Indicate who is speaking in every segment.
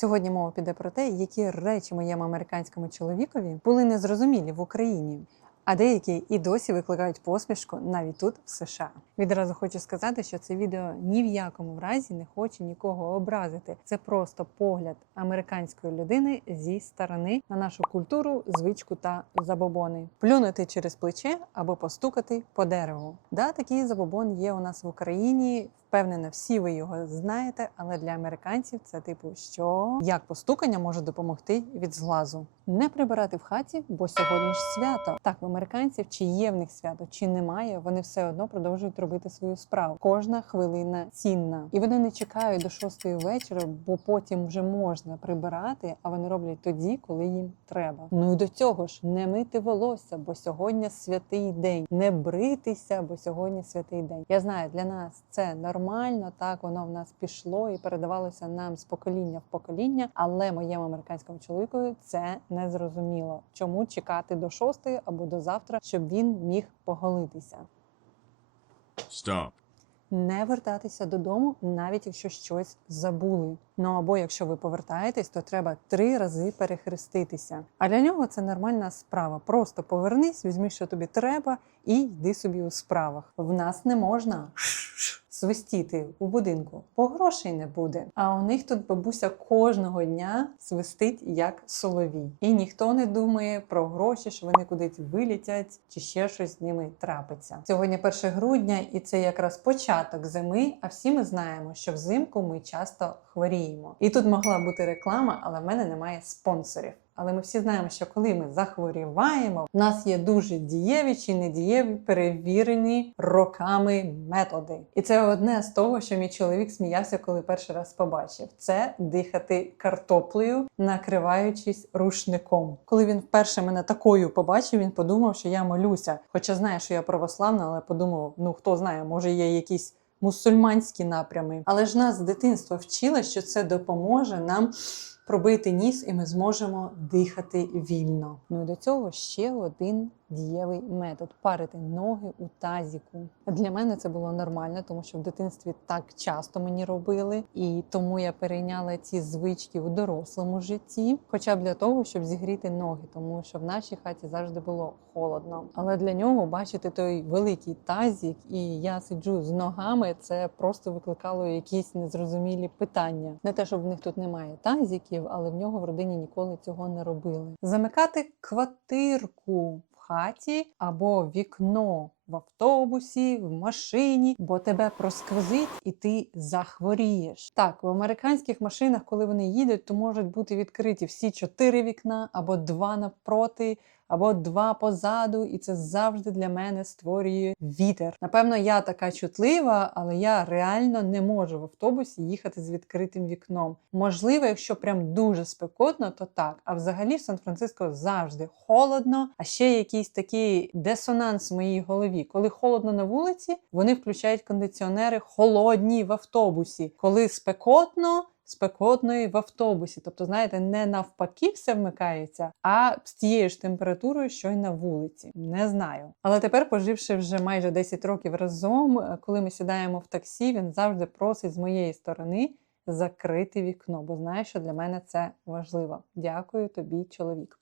Speaker 1: Сьогодні мова піде про те, які речі моєму американському чоловікові були незрозумілі в Україні. А деякі і досі викликають посмішку навіть тут, в США. Відразу хочу сказати, що це відео ні в якому разі не хоче нікого образити. Це просто погляд американської людини зі сторони на нашу культуру, звичку та забобони. Плюнути через плече або постукати по дереву. Да, такий забобон є у нас в Україні. Впевнена, всі ви його знаєте, але для американців це типу, що як постукання може допомогти від зглазу. Не прибирати в хаті, бо сьогодні ж свято. Так, в американців чи є в них свято, чи немає, вони все одно продовжують робити свою справу. Кожна хвилина цінна, і вони не чекають до шостої вечора, бо потім вже можна прибирати, а вони роблять тоді, коли їм треба. Ну і до цього ж не мити волосся, бо сьогодні святий день, не бритися, бо сьогодні святий день. Я знаю, для нас це нормально, так воно в нас пішло і передавалося нам з покоління в покоління, але моєму американському чоловікові це не зрозуміло. Чому чекати до шостої або до завтра, щоб він міг поголитися?
Speaker 2: Stop.
Speaker 1: Не вертатися додому, навіть якщо щось забули. Ну або якщо ви повертаєтесь, то треба три рази перехреститися. А для нього це нормальна справа. Просто повернись, візьми, що тобі треба, і йди собі у справах. В нас не можна свистіти у будинку, бо грошей не буде. А у них тут бабуся кожного дня свистить як соловій. І ніхто не думає про гроші, що вони кудись вилітять чи ще щось з ними трапиться. Сьогодні 1 грудня, і це якраз початок зими. А всі ми знаємо, що взимку ми часто хворіємо. І тут могла бути реклама, але в мене немає спонсорів. Але ми всі знаємо, що коли ми захворіваємо, в нас є дуже дієві чи недієві перевірені роками методи. І це одне з того, що мій чоловік сміявся, коли перший раз побачив: це дихати картоплею, накриваючись рушником. Коли він вперше мене такою побачив, він подумав, що я молюся. Хоча знає, що я православна, але подумав: ну хто знає, може є якісь. Мусульманські напрями, але ж нас з дитинства вчили, що це допоможе нам пробити ніс, і ми зможемо дихати вільно. Ну і до цього ще один дієвий метод парити ноги у тазіку. Для мене це було нормально, тому що в дитинстві так часто мені робили, і тому я перейняла ці звички у дорослому житті, хоча б для того, щоб зігріти ноги, тому що в нашій хаті завжди було холодно. Але для нього бачити той великий тазік, і я сиджу з ногами, це просто викликало якісь незрозумілі питання. Не те, щоб в них тут немає тазіків, але в нього в родині ніколи цього не робили. Замикати квартирку хаті або вікно в автобусі, в машині, бо тебе просквозить і ти захворієш. Так, в американських машинах, коли вони їдуть, то можуть бути відкриті всі чотири вікна або два навпроти. Або два позаду, і це завжди для мене створює вітер. Напевно, я така чутлива, але я реально не можу в автобусі їхати з відкритим вікном. Можливо, якщо прям дуже спекотно, то так. А взагалі в Сан-Франциско завжди холодно. А ще якийсь такий дисонанс в моїй голові. Коли холодно на вулиці, вони включають кондиціонери холодні в автобусі. Коли спекотно спекотної в автобусі. Тобто, знаєте, не навпаки все вмикається, а з тією ж температурою, що й на вулиці. Не знаю. Але тепер, поживши вже майже 10 років разом, е, коли ми сідаємо в таксі, він завжди просить з моєї сторони. Закрити вікно, бо знає, що для мене це важливо. Дякую тобі, чоловік.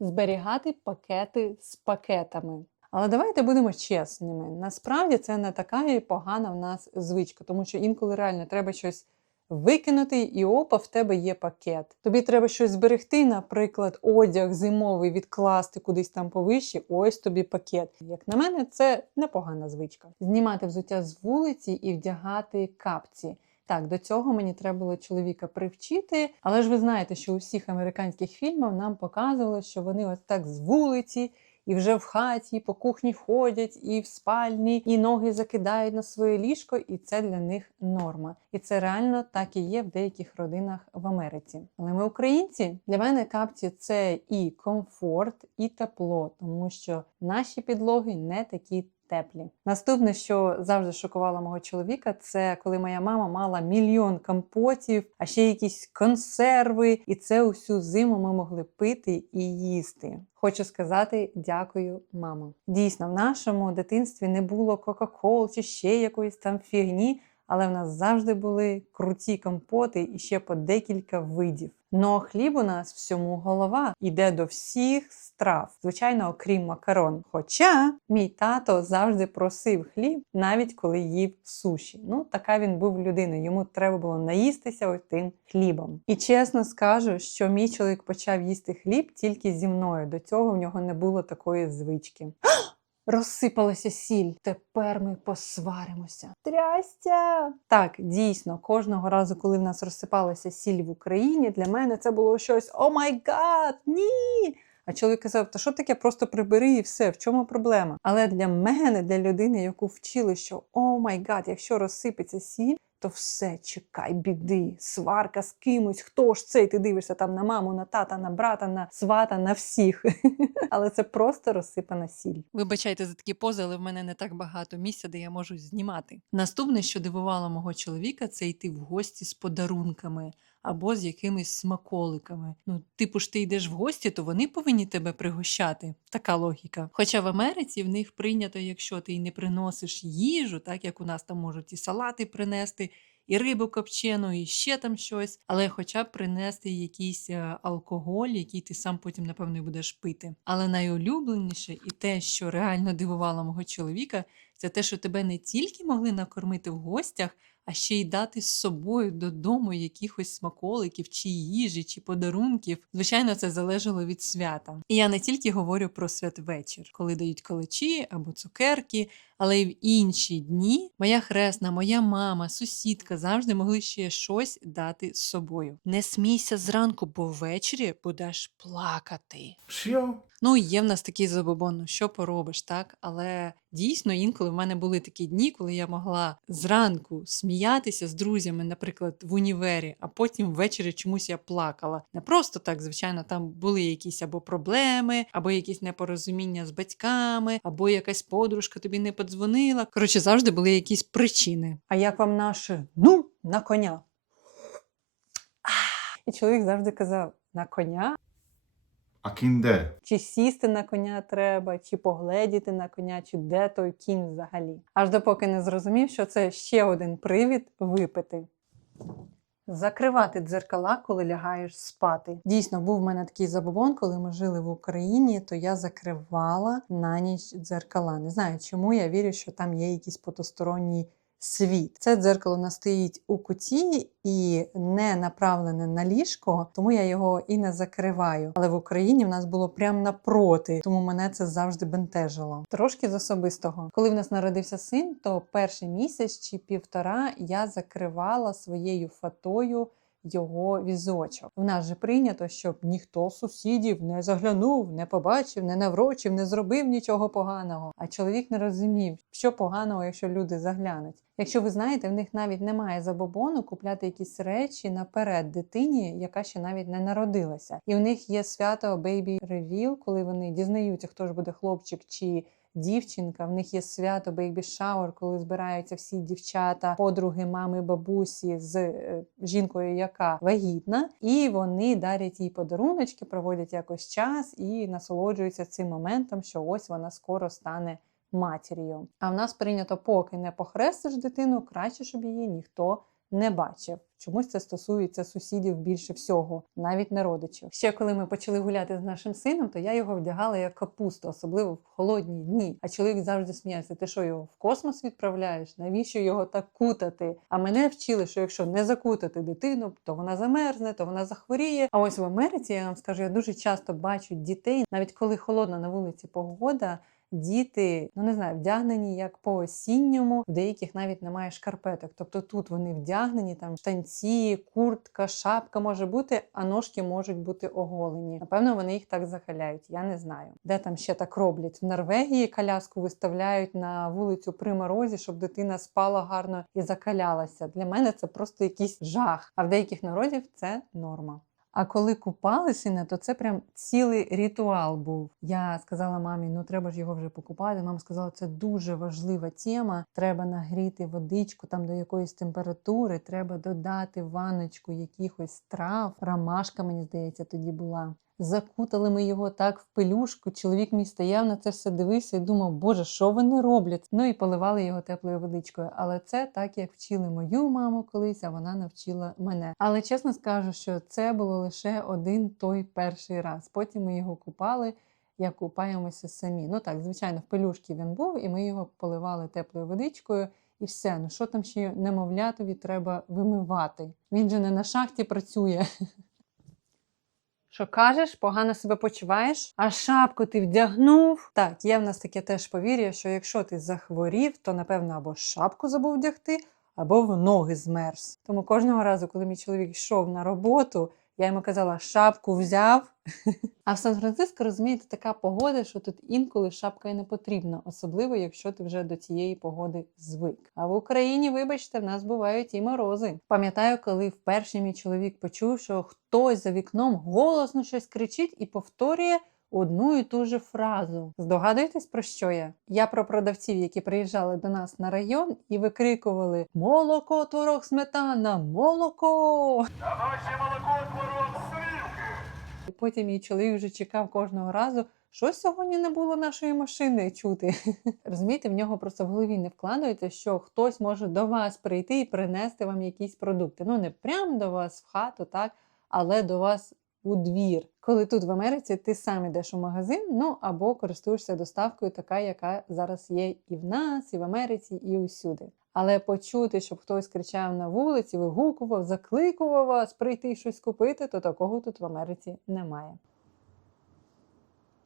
Speaker 1: Зберігати пакети з пакетами. Але давайте будемо чесними. Насправді це не така і погана в нас звичка, тому що інколи реально треба щось викинути, і опа, в тебе є пакет. Тобі треба щось зберегти, наприклад, одяг зимовий відкласти кудись там повище. Ось тобі пакет. Як на мене, це непогана звичка. Знімати взуття з вулиці і вдягати капці. Так, до цього мені треба було чоловіка привчити, але ж ви знаєте, що у всіх американських фільмах нам показували, що вони ось так з вулиці. І вже в хаті, і по кухні ходять, і в спальні, і ноги закидають на своє ліжко, і це для них норма. І це реально так і є в деяких родинах в Америці. Але ми українці для мене капці це і комфорт, і тепло, тому що наші підлоги не такі. Теплі. Наступне, що завжди шокувало мого чоловіка, це коли моя мама мала мільйон компотів, а ще якісь консерви, і це усю зиму ми могли пити і їсти. Хочу сказати дякую, мамо. Дійсно, в нашому дитинстві не було Кока-Кол чи ще якоїсь там фігні. Але в нас завжди були круті компоти і ще по декілька видів. Ну а хліб у нас всьому голова іде до всіх страв, звичайно, окрім макарон. Хоча мій тато завжди просив хліб, навіть коли їв суші. Ну, така він був людиною. Йому треба було наїстися тим хлібом. І чесно скажу, що мій чоловік почав їсти хліб тільки зі мною. До цього в нього не було такої звички. Розсипалася сіль. Тепер ми посваримося. Трястя! Так, дійсно, кожного разу, коли в нас розсипалася сіль в Україні, для мене це було щось о май гад, ні! А чоловік казав, та що таке, просто прибери і все, в чому проблема? Але для мене, для людини, яку вчили, що о май гад, якщо розсипеться сіль, то все, чекай, біди, сварка з кимось, хто ж цей, ти дивишся там на маму, на тата, на брата, на свата, на всіх. Але це просто розсипана сіль.
Speaker 3: Вибачайте за такі пози, але в мене не так багато місця, де я можу знімати. Наступне, що дивувало мого чоловіка, це йти в гості з подарунками або з якимись смаколиками. Ну, типу ж ти йдеш в гості, то вони повинні тебе пригощати. Така логіка. Хоча в Америці в них прийнято, якщо ти й не приносиш їжу, так як у нас там можуть і салати принести. І рибу копчену, і ще там щось, але хоча б принести якийсь е, алкоголь, який ти сам потім, напевно, будеш пити. Але найулюбленіше і те, що реально дивувало мого чоловіка, це те, що тебе не тільки могли накормити в гостях, а ще й дати з собою додому якихось смаколиків, чи їжі, чи подарунків. Звичайно, це залежало від свята. І я не тільки говорю про святвечір, коли дають калачі або цукерки, але й в інші дні моя хресна, моя мама, сусідка завжди могли ще щось дати з собою. Не смійся зранку, бо ввечері будеш плакати.
Speaker 2: Що?
Speaker 3: Ну, є в нас такий забобон, ну що поробиш, так? Але дійсно інколи в мене були такі дні, коли я могла зранку сміятися з друзями, наприклад, в універі, а потім ввечері чомусь я плакала. Не просто так, звичайно, там були якісь або проблеми, або якісь непорозуміння з батьками, або якась подружка тобі не подзвонила. Коротше, завжди були якісь причини.
Speaker 1: А як вам наше ну на коня? І чоловік завжди казав: на коня,
Speaker 2: А кінь де?
Speaker 1: чи сісти на коня треба, чи погледіти на коня, чи де той кінь взагалі. Аж допоки не зрозумів, що це ще один привід випити. Закривати дзеркала, коли лягаєш спати. Дійсно, був в мене такий забобон, коли ми жили в Україні, то я закривала на ніч дзеркала. Не знаю, чому я вірю, що там є якийсь потусторонній світ. Це дзеркало у нас стоїть у куті і не направлене на ліжко, тому я його і не закриваю. Але в Україні в нас було прямо напроти, тому мене це завжди бентежило. Трошки з особистого. Коли в нас народився син, то перший місяць чи півтора я закривала своєю фатою. Його візочок. У нас же прийнято, щоб ніхто з сусідів не заглянув, не побачив, не наврочив, не зробив нічого поганого. А чоловік не розумів, що поганого, якщо люди заглянуть. Якщо ви знаєте, в них навіть немає забобону купляти якісь речі наперед дитині, яка ще навіть не народилася. І в них є свято Baby Reveal, коли вони дізнаються, хто ж буде хлопчик чи дівчинка. В них є свято Baby Shower, коли збираються всі дівчата, подруги, мами, бабусі з е, жінкою, яка вагітна, і вони дарять їй подаруночки, проводять якось час і насолоджуються цим моментом, що ось вона скоро стане матір'ю. А в нас прийнято, поки не похрестиш дитину, краще, щоб її ніхто не бачив. Чомусь це стосується сусідів більше всього, навіть не родичів. Ще коли ми почали гуляти з нашим сином, то я його вдягала як капусту, особливо в холодні дні. А чоловік завжди сміявся: ти що його в космос відправляєш? Навіщо його так кутати? А мене вчили, що якщо не закутати дитину, то вона замерзне, то вона захворіє. А ось в Америці я вам скажу, я дуже часто бачу дітей, навіть коли холодна на вулиці погода. Діти, ну не знаю, вдягнені як по осінньому, в деяких навіть немає шкарпеток. Тобто тут вони вдягнені, там штанці, куртка, шапка може бути, а ножки можуть бути оголені. Напевно, вони їх так захиляють. Я не знаю, де там ще так роблять. В Норвегії коляску виставляють на вулицю при морозі, щоб дитина спала гарно і закалялася. Для мене це просто якийсь жах. А в деяких народів це норма. А коли купали сина, то це прям цілий ритуал був. Я сказала мамі, ну треба ж його вже покупати. Мама сказала, це дуже важлива тема. Треба нагріти водичку там до якоїсь температури, треба додати ваночку, якихось трав. Ромашка, мені здається, тоді була. Закутали ми його так в пелюшку. Чоловік мій стояв на це все дивився і думав, боже, що вони роблять? Ну і поливали його теплою водичкою. Але це так, як вчили мою маму колись, а вона навчила мене. Але чесно скажу, що це було лише один той перший раз. Потім ми його купали. Як купаємося самі. Ну так, звичайно, в пелюшки він був, і ми його поливали теплою водичкою, і все. Ну що там ще немовлятові треба вимивати? Він же не на шахті працює. Що кажеш, погано себе почуваєш? А шапку ти вдягнув? Так, є в нас таке теж повір'я, що якщо ти захворів, то напевно або шапку забув вдягти, або в ноги змерз. Тому кожного разу, коли мій чоловік йшов на роботу, я йому казала, шапку взяв. А в Сан-Франциско, розумієте, така погода, що тут інколи шапка і не потрібна, особливо якщо ти вже до цієї погоди звик. А в Україні, вибачте, в нас бувають і морози. Пам'ятаю, коли вперше мій чоловік почув, що хтось за вікном голосно щось кричить і повторює. Одну і ту же фразу. Здогадуєтесь, про що я? Я про продавців, які приїжджали до нас на район і викрикували Молоко, творог, сметана, молоко!
Speaker 4: Давайте молоко, творог,
Speaker 1: потім мій чоловік вже чекав кожного разу, що сьогодні не було нашої машини чути. Розумієте, в нього просто в голові не вкладається, що хтось може до вас прийти і принести вам якісь продукти. Ну, не прямо до вас в хату, так, але до вас у двір. Коли тут в Америці ти сам йдеш у магазин, ну або користуєшся доставкою, така, яка зараз є і в нас, і в Америці, і усюди. Але почути, щоб хтось кричав на вулиці, вигукував, закликував вас прийти щось купити, то такого тут в Америці немає.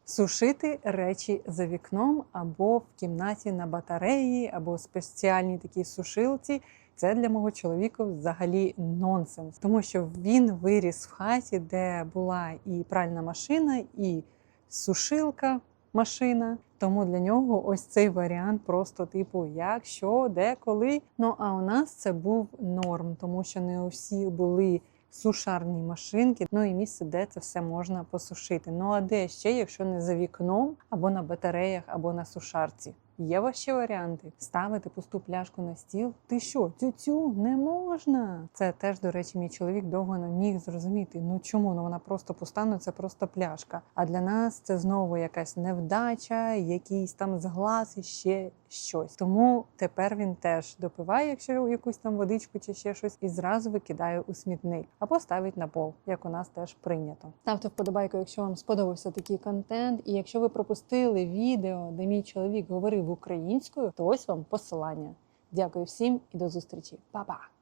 Speaker 1: Сушити речі за вікном або в кімнаті на батареї, або спеціальній такій сушилці. Це для мого чоловіка взагалі нонсенс, тому що він виріс в хаті, де була і пральна машина, і сушилка машина. Тому для нього ось цей варіант просто типу як, що, де, коли. Ну а у нас це був норм, тому що не усі були сушарні машинки, ну і місце, де це все можна посушити. Ну а де ще, якщо не за вікном, або на батареях, або на сушарці. Є ваші варіанти? Ставити пусту пляшку на стіл. Ти що, тю-тю, не можна. Це теж, до речі, мій чоловік довго не міг зрозуміти. Ну чому? Ну вона просто пуста, ну це просто пляшка. А для нас це знову якась невдача, якийсь там зглаз і ще щось. Тому тепер він теж допиває, якщо якусь там водичку чи ще щось, і зразу викидає у смітник або ставить на пол, як у нас теж прийнято. Ставте вподобайку, якщо вам сподобався такий контент. І якщо ви пропустили відео, де мій чоловік говорив українською, то ось вам посилання. Дякую всім і до зустрічі. Па-па!